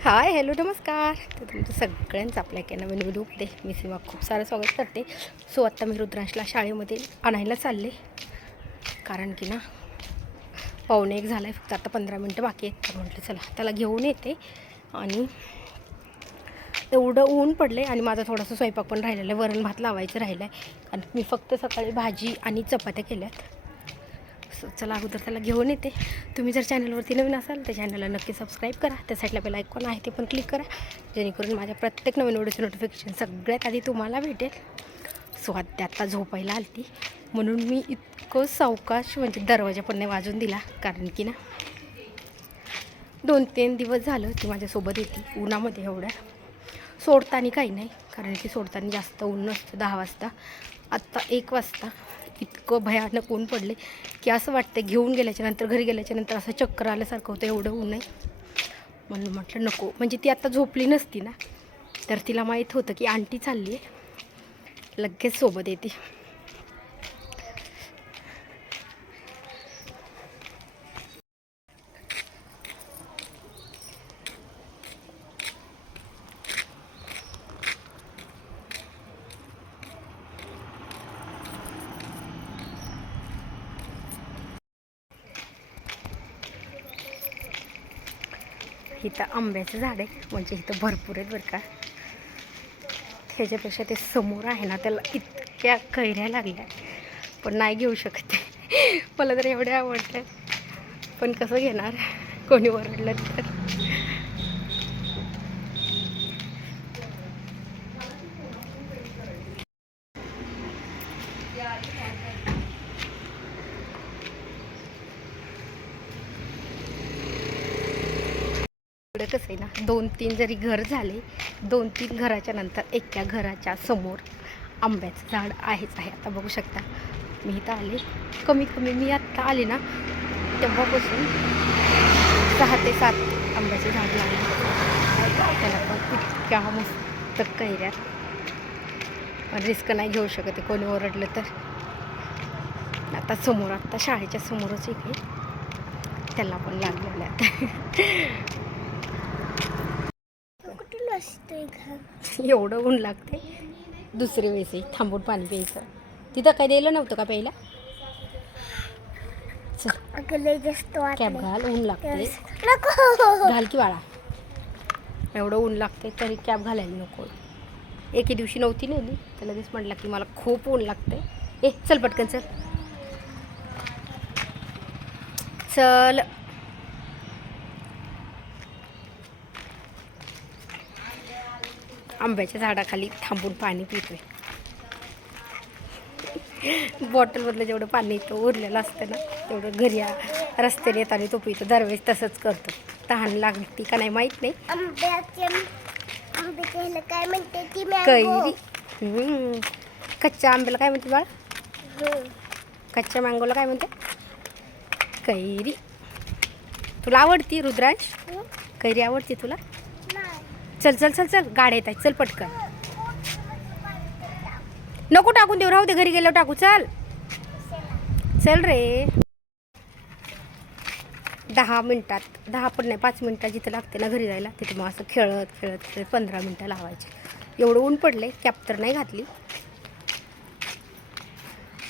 Hi hello नमस्कार. तर तुमचं सगळ्यांचं आपल्या एका नवीन व्हिडिओमध्ये मी सीमा खूप सारं स्वागत करते. सो आत्ता मी रुद्रांशला शाळेमध्ये आणायला चालले, कारण की ना 1:45 झाला आहे, फक्त आता 15 मिनटं बाकी आहेत. तर म्हटलं चला त्याला घेऊन येते. आणि एवढं ऊन पडले आणि माझा थोडासा स्वयंपाक पण राहिलेला आहे, वरण भात लावायचं राहिलं आहे. आणि मी फक्त सकाळी भाजी आणि चपात्या केल्यात. चला अगोदर त्याला घेऊन येते. तुम्ही जर चॅनलवरती नवीन असाल तर चॅनलला नक्की सबस्क्राईब करा. त्या साईडला बेल आयकॉन आहे ते पण क्लिक करा, जेणेकरून माझ्या प्रत्येक नवीन व्हिडिओचं नोटिफिकेशन सगळ्यात आधी तुम्हाला भेटेल. सो आता झोपायला आलती म्हणून मी इतकं सावकाश म्हणजे दरवाजा पण नाही वाजून दिला, कारण की ना 2-3 दिवस झालं ती माझ्यासोबत येते उन्हामध्ये. एवढ्या सोडताना काही नाही, कारण की सोडताना जास्त ऊन नसतं. 10 वाजता, आत्ता 1 वाजता इतकं भयानक ऊन पडले की असं वाटतं घेऊन गेल्याच्यानंतर घरी गेल्याच्यानंतर असं चक्कर आल्यासारखं होतं, एवढं ऊन आहे. म्हणून म्हटलं नको. म्हणजे ती आता झोपली नसती ना तर तिला माहीत होतं की आंटी चालली आहे, लगेच सोबत येते. इथं आंब्याचं झाड आहे, म्हणजे इथं भरपूर आहेत बरं का. ह्याच्यापेक्षा ते समोर आहे ना त्याला इतक्या कैऱ्या लागल्या, पण नाही घेऊ शकत. मला तर एवढे आवडतात, पण कसं घेणार, कोणी ओरडलं तर. इकडं कसं आहे ना, 2-3 जरी घर झाले, 2-3 घराच्या नंतर एका घराच्या समोर आंब्याचं झाड आहेच आहे. आता बघू शकता मी इथं आले, कमीत कमी मी आत्ता आले ना तेव्हापासून 6 ते 7 आंब्याचे झाड लागले. त्याला पण इतक्या मस्त कैऱ्या, पण रिस्क नाही घेऊ शकत आहे, कोणी ओरडलं तर. आता समोर, आत्ता शाळेच्या समोरच इथे त्याला पण लागलेलं आहे. एवढं ऊन लागते, दुसरे वेळेस थांबून पाणी प्यायचं. तिथं काय द्यायला नव्हतं का प्यायला? कॅप घाल, ऊन लागते. घाल की बाळा, एवढं ऊन लागते तरी कॅप घालायला नको. एके दिवशी नव्हती नेली तर लगेच म्हटलं की मला खूप ऊन लागते. ए चल पटकन चल चल. आंब्याच्या झाडाखाली थांबून पाणी पितोय. बॉटलमधलं जेवढं पाणी येतं उरलेलं असतं ना तेवढं घरी रस्त्याने येताना तो पितो. दरवेळेस तसंच करतो. तहान लागती का नाही माहीत नाही. काय म्हणते ती कैरी. कच्च्या आंब्याला काय म्हणते बाळ? कच्च्या मँगोला काय म्हणते? कैरी. तुला आवडती रुद्रांश? कैरी आवडती तुला? चल चल चल चल, गाड्या येत आहेत, चल पटकन. नको टाकून देऊ, राहू दे, घरी गेल्यावर टाकू. चल चल रे. 10 मिनिटात, 10 पण नाही, 5 मिनिटात जिथं लागते ना घरी जायला, तिथं मग असं खेळत खेळत खेळत 15 मिनिटं लावायचे. एवढं ऊन पडले, कॅप तर नाही घातली.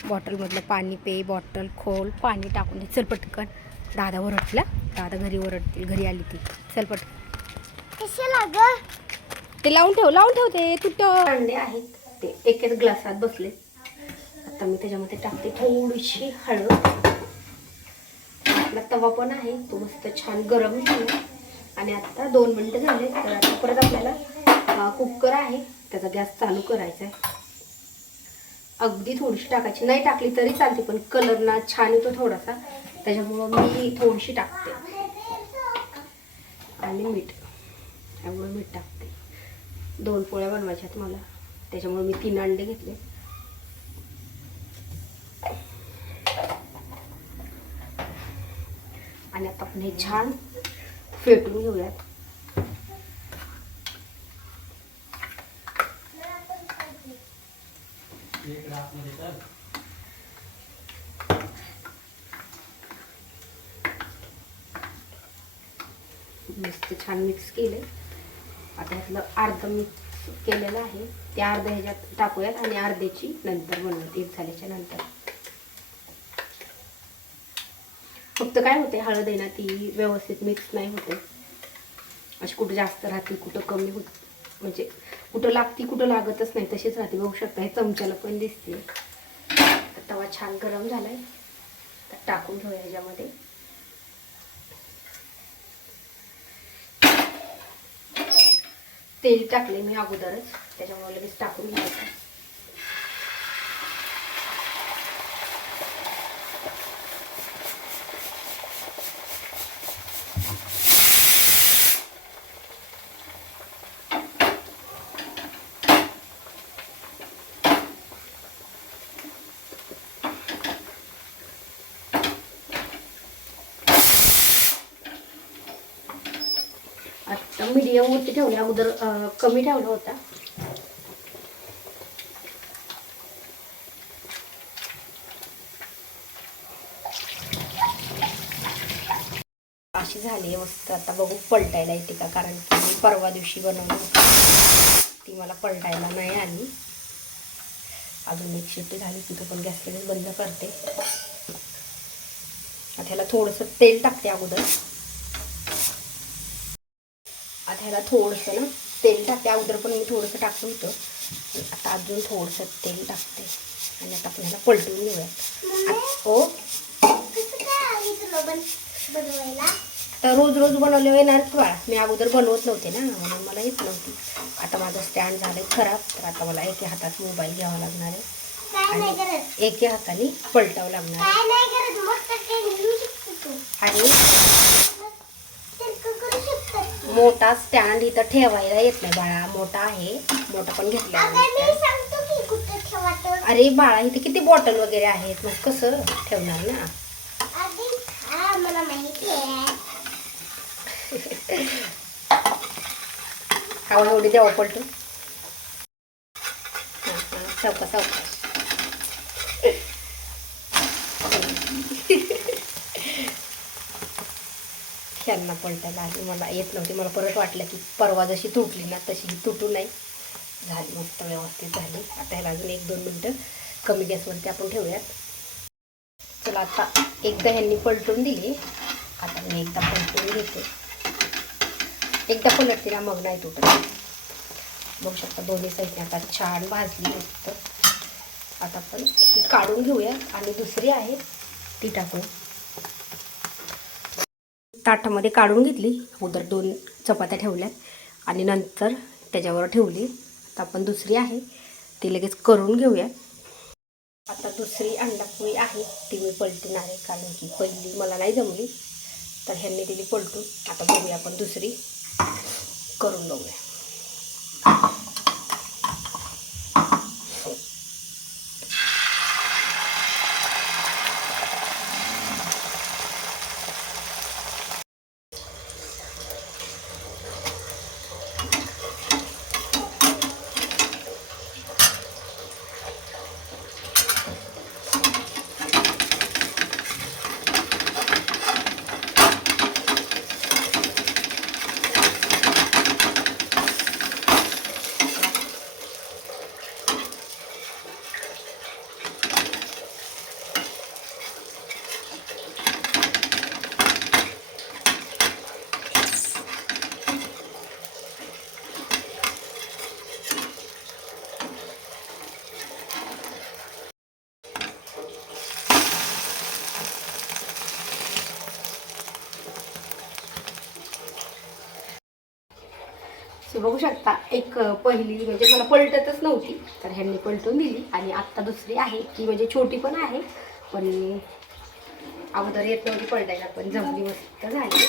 बॉटलमधलं पाणी पे, बॉटल खोल, पाणी टाकून दे. चल पटकन. दादा ओरडला, दादा घरी ओरडतील, घरी आली ती. चल पटकन. ते लावून ठेव, लावून ठेवते. तुटं अंडे आहेत ते एक एक ग्लासात बसले. आता मी त्याच्यामध्ये टाकते थोडीशी हळद. आपला तवा पण आहे तो मस्त छान गरम झाला आणि आता 2 मिनिटं झाले. तर आता परत आपल्याला कुकर आहे त्याचा गॅस चालू करायचा आहे. अगदी थोडीशी टाकायची, नाही टाकली तरी चालते, पण कलर ना छान येतो थोडासा, त्याच्यामुळं मी थोडीशी टाकते. आणि मीठ, एवढं मीठ टाकते. 2 पोळ्या बनवायच्यात मला, त्याच्यामुळे मी 3 अंडे घेतले. आणि आता आपण हे छान फेटून घेऊयात. मस्त छान मिक्स केलं. आता ह्यातलं अर्ध मिक्स केलेलं आहे ते अर्ध्या ह्याच्यात टाकूयात आणि अर्ध्याची नंतर बनवूयात. एक झाल्याच्या नंतर फक्त काय होते, हळद आहे ना ती व्यवस्थित मिक्स नाही होते. अशी कुठं जास्त राहते, कुठं कमी होत, म्हणजे कुठं लागती कुठं लागतच नाही, तशीच राहते. बघू शकता हे चमच्याला पण दिसते. तवा छान गरम झालाय, टाकून घेऊया ह्याच्यामध्ये. तेल टाकले मी अगोदरच, त्याच्यामुळे लगेच टाकून घ्यायचं. आता मीडियम वरती ठेवले, अगोदर कमी ठेवला होता. अशी झाली मस्त. आता बघू पलटायला येते का, कारण की मी परवा दिवशी बनवली होती ती मला पलटायला नाही आली. अजून एक शिट्टी झाली की तो पण गॅस केलं बंद करते. आता ह्याला थोडंसं तेल टाकते अगोदर. आता ह्याला थोडंसं ना तेल टाकते. अगोदर पण मी थोडंसं टाकलं होतं, आता अजून थोडंसं तेल टाकते आणि आता आपण ह्याला पलटून घेऊया. हो तर रोज रोज बनवले येणारच बाळा. मी अगोदर बनवत नव्हते ना, म्हणून मला येत नव्हती. आता माझं स्टँड झालंय खराब, तर आता मला एके हातात मोबाईल घ्यावा लागणार आहे आणि एके हाताने पलटावं लागणार आहे. आणि मोठा स्टँड इथं ठेवायला येत नाही बाळा. मोठा आहे, मोठा पण घेतला. अरे बाळा इथे किती बॉटल वगैरे आहेत, मग कसं ठेवणार ना. हळूहळू द्यावं पलटून. चौका चौका ह्यांना पलटायला आली, मला येत नव्हती. मला परत वाटलं की परवा जशी तुटली ना तशी ही तुटू नाही. झाली मस्त व्यवस्थित झाली. आता ह्याला अजून 1-2 मिनटं कमी गॅसवरती आपण ठेवूयात. चला आता एकदा ह्यांनी पलटून दिली, आता मी एकदा पलटून घेते. एकदा पलटते ना मग नाही तुटत. बघू शकता दोन्ही साईडने आता छान भाजली मस्त. आता आपण ही काढून घेऊया आणि दुसरी आहे ती टाकू. ताटामध्ये काढून घेतली. अगोदर 2 चपात्या ठेवल्यात आणि नंतर त्याच्यावर ठेवली. आता आपण दुसरी आहे ती लगेच करून घेऊया. आता दुसरी अंडापोळी आहे ती मी पलटणार आहे, कारण की पहिली मला नाही जमली तर ह्यांनी दिली पलटून. आता बघूया आपण दुसरी करून बघूया. बघू शकता एक पहिली म्हणजे मला पलटतच नव्हती तर ह्यांनी पलटून दिली. आणि आत्ता दुसरी आहे की म्हणजे छोटी पण आहे पण अगोदर येत नव्हती पलटायला, पण जमली मस्त झाली.